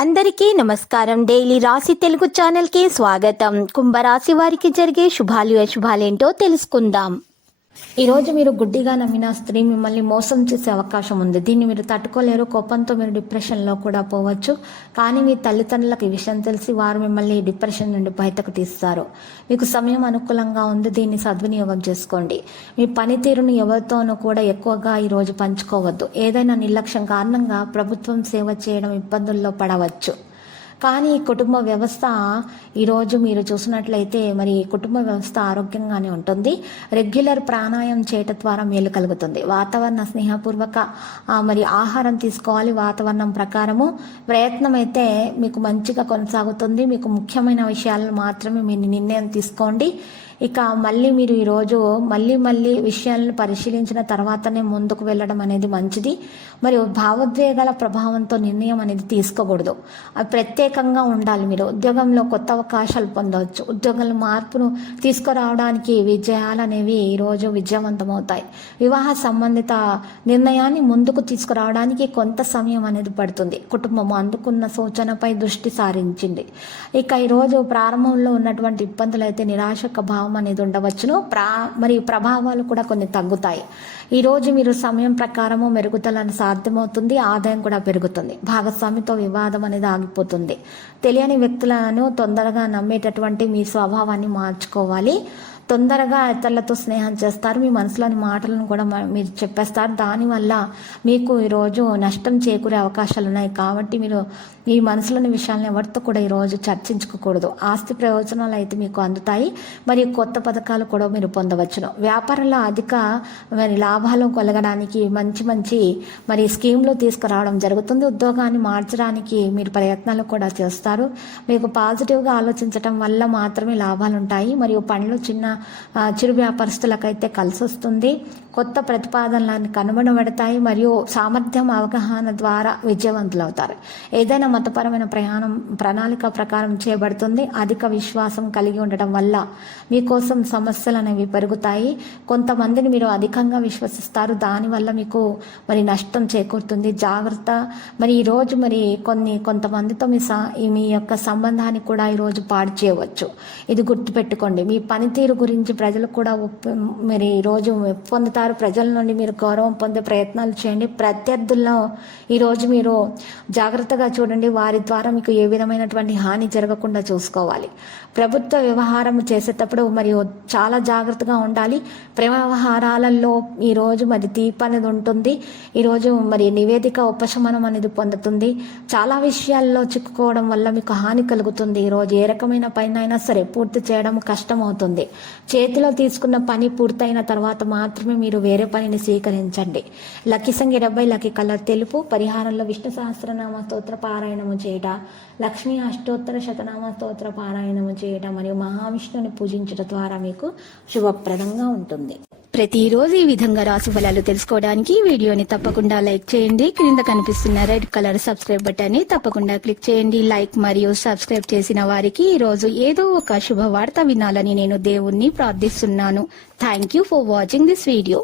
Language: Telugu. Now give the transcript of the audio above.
అందరికీ నమస్కారం. డైలీ రాశి తెలుగు ఛానల్కి స్వాగతం. కుంభరాశి వారికి జరిగే శుభాలు అశుభాలేంటో తెలుసుకుందాం. ఈరోజు మీరు గుడ్డిగా నమ్మిన స్త్రీ మిమ్మల్ని మోసం చేసే అవకాశం ఉంది. దీన్ని మీరు తట్టుకోలేరు. కోపంతో మీరు డిప్రెషన్లో కూడా పోవచ్చు. కానీ మీ తల్లిదండ్రులకు ఈ విషయం తెలిసి వారు మిమ్మల్ని డిప్రెషన్ నుండి బయటకు తీస్తారు. మీకు సమయం అనుకూలంగా ఉంది. దీన్ని సద్వినియోగం చేసుకోండి. మీ పనితీరును ఎవరితోనూ కూడా ఎక్కువగా ఈరోజు పంచుకోవద్దు. ఏదైనా నిర్లక్ష్యం కారణంగా ప్రభుత్వం సేవ చేయడం ఇబ్బందుల్లో పడవచ్చు. కానీ కుటుంబ వ్యవస్థ ఈరోజు మీరు చూసినట్లయితే మరి కుటుంబ వ్యవస్థ ఆరోగ్యంగానే ఉంటుంది. రెగ్యులర్ ప్రాణాయామం చేయటం ద్వారా మేలు కలుగుతుంది. వాతావరణ స్నేహపూర్వక మరి ఆహారం తీసుకోవాలి. వాతావరణం ప్రకారము ప్రయత్నం అయితే మీకు మంచిగా కొనసాగుతుంది. మీకు ముఖ్యమైన విషయాలను మాత్రమే మీరు నిర్ణయం తీసుకోండి. ఇక మళ్ళీ మీరు ఈరోజు మళ్ళీ విషయాలను పరిశీలించిన తర్వాతనే ముందుకు వెళ్ళడం అనేది మంచిది. మరియు భావోద్వేగాల ప్రభావంతో నిర్ణయం అనేది తీసుకోకూడదు. అది ప్రత్యేకంగా ఉండాలి. మీరు ఉద్యోగంలో కొత్త అవకాశాలు పొందవచ్చు. ఉద్యోగంలో మార్పును తీసుకురావడానికి విజయాలు అనేవి ఈరోజు విజయవంతమవుతాయి. వివాహ సంబంధిత నిర్ణయాన్ని ముందుకు తీసుకురావడానికి కొంత సమయం అనేది పడుతుంది. కుటుంబం అందుకున్న సూచనపై దృష్టి సారించింది. ఇక ఈరోజు ప్రారంభంలో ఉన్నటువంటి ఇబ్బందులు అయితే నిరాశక భావం అనేది ఉండవచ్చును. మరియు ప్రభావాలు కూడా కొన్ని తగ్గుతాయి. ఈరోజు మీరు సమయం ప్రకారము మెరుగుదల సాధ్యమవుతుంది. ఆదాయం కూడా పెరుగుతుంది. భాగస్వామితో వివాదం అనేది ఆగిపోతుంది. తెలియని వ్యక్తులను తొందరగా నమ్మేటటువంటి మీ స్వభావాన్ని మార్చుకోవాలి. తొందరగా ఇతరులతో స్నేహం చేస్తారు. మీ మనసులోని మాటలను కూడా మీరు చెప్పేస్తారు. దానివల్ల మీకు ఈరోజు నష్టం చేకూరే అవకాశాలు ఉన్నాయి. కాబట్టి మీరు మీ మనసులోని విషయాలను ఎవరితో కూడా ఈరోజు చర్చించుకోకూడదు. ఆస్తి ప్రయోజనాలు అయితే మీకు అందుతాయి. మరియు కొత్త పథకాలు కూడా మీరు పొందవచ్చును. వ్యాపారంలో అధిక మరి లాభాలు కలగడానికి మంచి మరి స్కీమ్లు తీసుకురావడం జరుగుతుంది. ఉద్యోగాన్ని మార్చడానికి మీరు ప్రయత్నాలు కూడా చేస్తారు. మీకు పాజిటివ్గా ఆలోచించడం వల్ల మాత్రమే లాభాలు ఉంటాయి. మరియు పనులు చిరు వ్యాపారస్తులకైతే కలిసి వస్తుంది. కొత్త ప్రతిపాదనలను కనుగొనబడతాయి. మరియు సామర్థ్యం అవగాహన ద్వారా విజయవంతులు అవుతారు. ఏదైనా మతపరమైన ప్రణాళిక ప్రకారం చేయబడుతుంది. అధిక విశ్వాసం కలిగి ఉండటం వల్ల మీకోసం సమస్యలు అనేవి పెరుగుతాయి. కొంతమందిని మీరు అధికంగా విశ్వసిస్తారు. దానివల్ల మీకు మరి నష్టం చేకూరుతుంది. జాగ్రత్త. మరి ఈరోజు మరి కొంతమందితో మీ యొక్క సంబంధాన్ని కూడా ఈరోజు పాడు చేయవచ్చు. ఇది గుర్తుపెట్టుకోండి. మీ పనితీరు గురించి ప్రజలు కూడా మరి ఈరోజు పొందుతారు. ప్రజల నుండి మీరు గౌరవం పొందే ప్రయత్నాలు చేయండి. ప్రత్యర్థుల్లో ఈరోజు మీరు జాగ్రత్తగా చూడండి. వారి ద్వారా మీకు ఏ విధమైనటువంటి హాని జరగకుండా చూసుకోవాలి. ప్రభుత్వ వ్యవహారం చేసేటప్పుడు మరియు చాలా జాగ్రత్తగా ఉండాలి. ప్రేమ వ్యవహారాలలో ఈరోజు మరి తీర్పు అనేది ఉంటుంది. ఈరోజు మరి నివేదిక ఉపశమనం అనేది పొందుతుంది. చాలా విషయాల్లో చిక్కుకోవడం వల్ల మీకు హాని కలుగుతుంది. ఈరోజు ఏ రకమైన పని అయినా సరే పూర్తి చేయడం కష్టం అవుతుంది. చేతిలో తీసుకున్న పని పూర్తయిన తర్వాత మాత్రమే మీరు వేరే పనిని స్వీకరించండి. లక్కీ సంఖ్య 70, లక్కీ కలర్ తెలుపు. పరిహారంలో విష్ణు సహస్రనామ స్తోత్ర పారాయణము చేయట, లక్ష్మీ అష్టోత్తర శతనామ స్తోత్ర పారాయణము చేయటం మరియు మహావిష్ణుని పూజించడం ద్వారా మీకు శుభప్రదంగా ఉంటుంది. ప్రతిరోజు ఈ విధంగా రాశి ఫలాలు తెలుసుకోవడానికి వీడియోని తప్పకుండా లైక్ చేయండి. క్రింద కనిపిస్తున్న రెడ్ కలర్ సబ్స్క్రైబ్ బటన్ ని తప్పకుండా క్లిక్ చేయండి. లైక్ మరియు సబ్స్క్రైబ్ చేసిన వారికి ఈ రోజు ఏదో ఒక శుభవార్త వినాలని నేను దేవుణ్ణి ప్రార్థిస్తున్నాను. Thank you for watching this video.